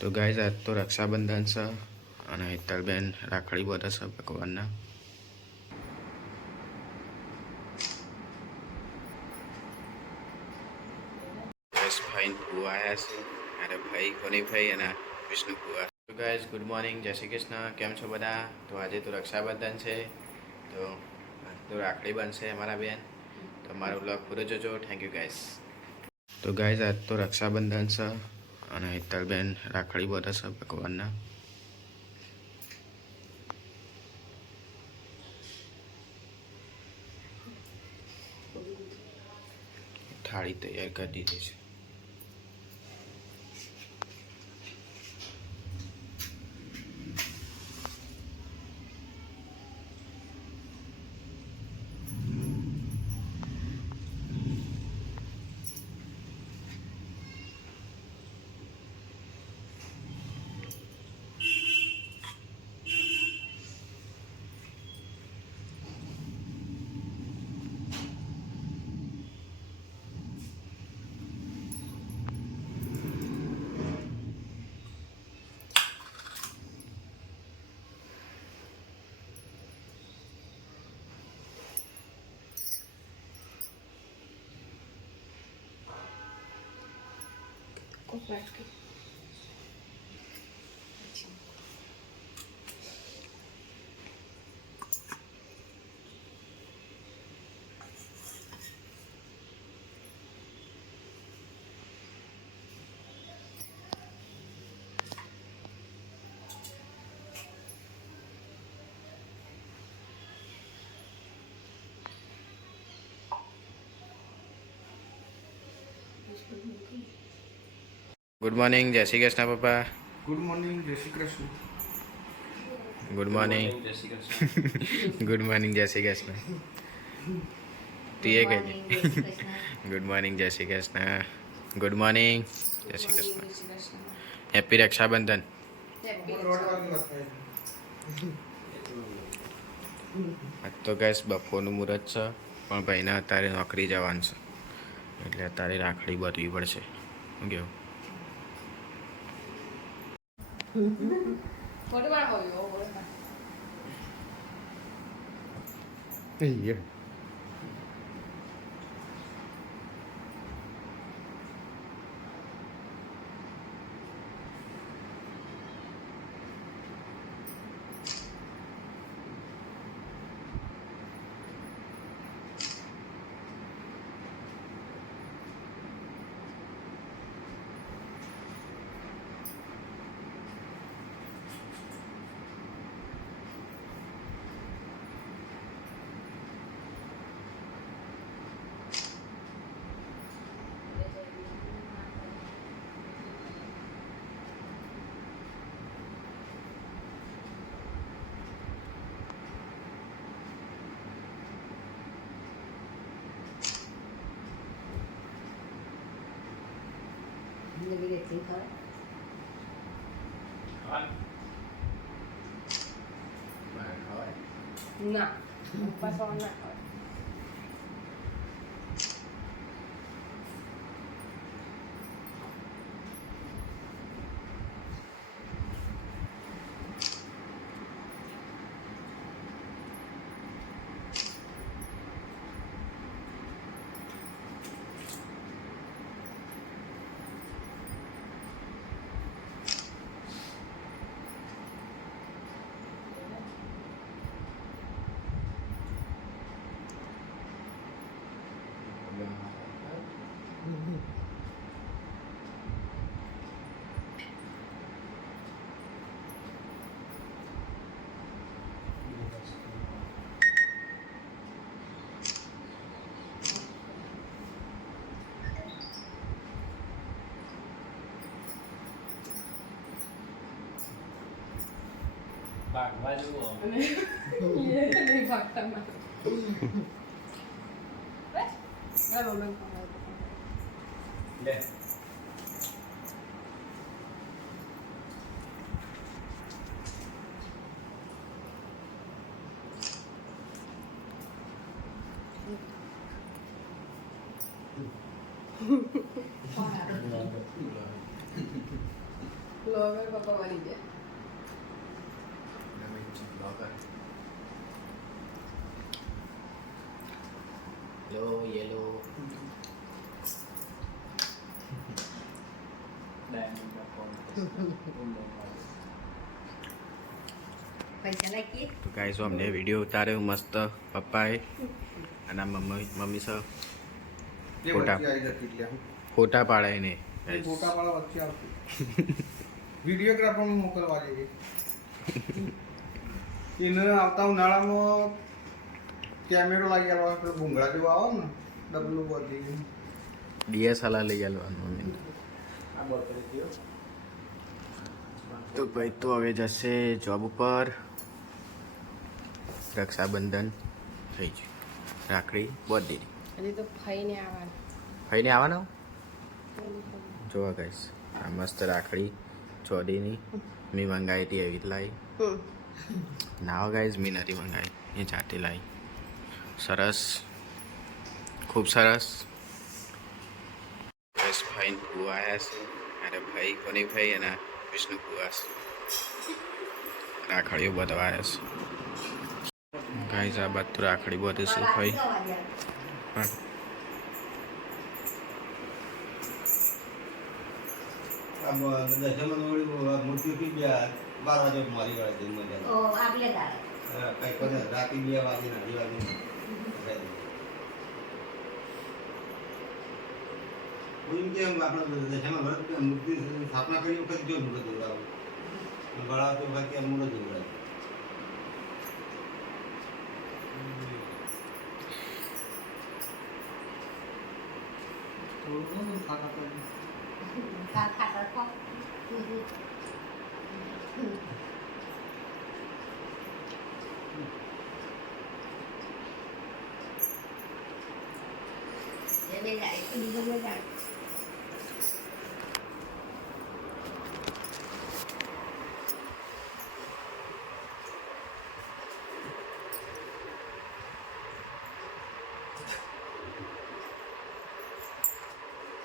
તો ગાઈઝ આજ તો રક્ષાબંધન છે અને હેતલબેન રાખડી બધે છે ભગવાનના. ભાઈ ભૂવા આવ્યા છે અરે ભાઈ કોની ભાઈ અને વિષ્ણુ ભૂવા. તો ગાઈઝ ગુડ મોર્નિંગ, જય શ્રી કૃષ્ણ. કેમ છો બધા? તો આજે તો રક્ષાબંધન છે તો રાખડી બનશે અમારા બેન. તો અમારો બ્લોગ પૂરો જોજો. Thank you guys. તો ગાઈઝ આજ તો રક્ષાબંધન છે અને હેતલબેન રાખડી બધે છે ભગવાનના. થાળી તૈયાર કરી દીધી છે. ગુડ મોર્નિંગ, જય શ્રી કૃષ્ણ પપ્પા. ગુડ મોર્નિંગ, જય Shri Krishna. Good morning, good morning, જય શ્રી કૃષ્ણ. તીએ કહેજે ગુડ મોર્નિંગ, જય શ્રી કૃષ્ણ. ગુડ મોર્નિંગ, જય શ્રી કૃષ્ણ. હેપી રક્ષાબંધન. આજ તો ગેસ બપોરનું મુહૂર્ત છે પણ ભાઈને અત્યારે નોકરી જવાનું છે એટલે અત્યારે રાખડી બાંધવી પડશે. શું કેવું? ના પપ્પા સવાર ના ખાય. ભાગવા જુઓ. નહીં ભાગતા ના. લે લો બ્લોગર પપ્પા બની ગયા. યેલો પૈસા નાખીએ. તો ગાઈસ અમને વિડીયો ઉતાર્યો મસ્ત પપ્પાએ અને મમ્મી સર તે ફોટા. વચ્ચે આવી જતી એટલે આમ. ફોટા પાડાય ને એ ફોટાવાળા વચ્ચે આવતી વિડીયોગ્રાફરને મોકલવા જઈએ એને આવતા ઉનાળામાં કેમેરો લાગી ગયેલો હોય, પેલો ભૂંગળા જેવો આવે ને ડબલું બધી DSLR લઈ આવવાનું મમ્મી. આ બકરી ગયો. તો ભાઈ તો હવે જશે જોબ ઉપર. રક્ષાબંધન થઈ ગયું, રાખડી બધી હજી તો ખાઈને આવવાનું. ભાઈને આવવાનો જોવા ગાઈસ. આ મસ્ત રાખડી ચોડીની મેં મંગાવી હતી એવી જ લાવી. ના ગાઈસ મેં નથી મંગાવી, એ જાતે લાવી. સરસ, ખૂબ સરસ. બસ ભાઈ ભૂ આવ્યા છે. અરે ભાઈ કોની ભાઈ અને વિષ્ણુ ભૂવા છે. રાખડીઓ બધા આવ્યા છે ગાઈસ. આ બધું રાખડી બધું છે ભાઈ. મૂર્તિ ઉઠી ગયા 12 વાગે મારી વાળા જન્મ કઈ પદ રાતે 2 વાગે ના 2 વાગે કોઈ કેમ આપણે દશામાં ભરત મૂર્તિ સ્થાપના કરી વખત જો મૂર્તિ જોડાવું ગળા તો વખત કેમ મૂર્તિ જોડાય થોડું ખાતા કરી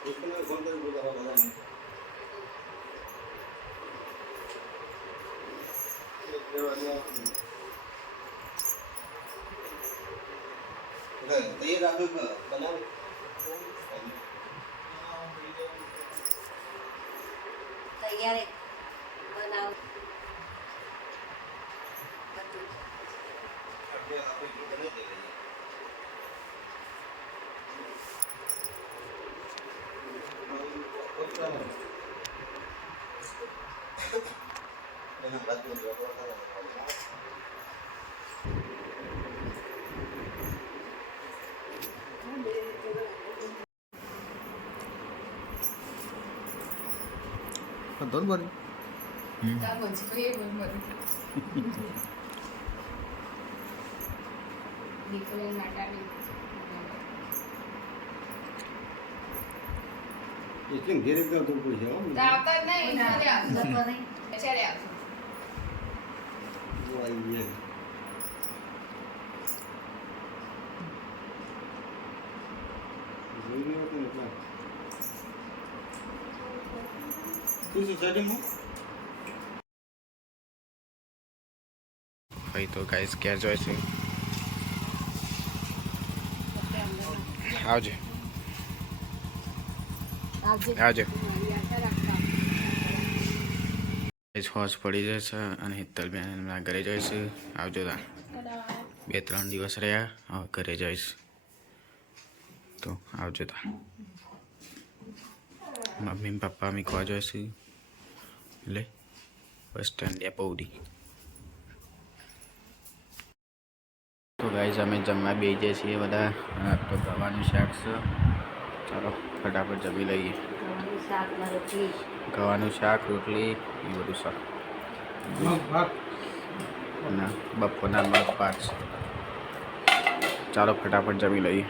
એકને ફોન કરી બોલાવા બધાને તૈયાર રાખો બનાવ તૈયાર બનાવ. ધોન ભરી તાર પછી કોઈ એ બોલ મરું. દીકરીને નાટાડી. એટલે ઘેર એકદમ તો પડી જાવ તો આવતા જ નહીં. ચાલે આવશું. ચાલે આવશું. આવી ગયા જોઈ રહ્યો તો ને તું શું સેટિંગમાં ભાઈ તો ગાઈસ ક્યાં જાય છે? આવજો આવજો. હોશ પડી જશે અને હિતલબેન એમના ઘરે જઈશું. આવજો તા. 2-3 દિવસ રહ્યા, હવે ઘરે જઈશ. તો આવજો તા. મમ્મી ને પપ્પા મીકવા જઈશું એટલે બસ સ્ટેન્ડ ડેપોડી. તો ગાઈસ અમે જમવા બેસી જઈએ છીએ બધા. તો ગવાનું શાક છે. ચાલો ફટાફટ જમી લઈએ. ગવાનું શાક, રોટલી એ બધું શાક અને બપોરના 12 ચાલો ફટાફટ જમી લઈએ.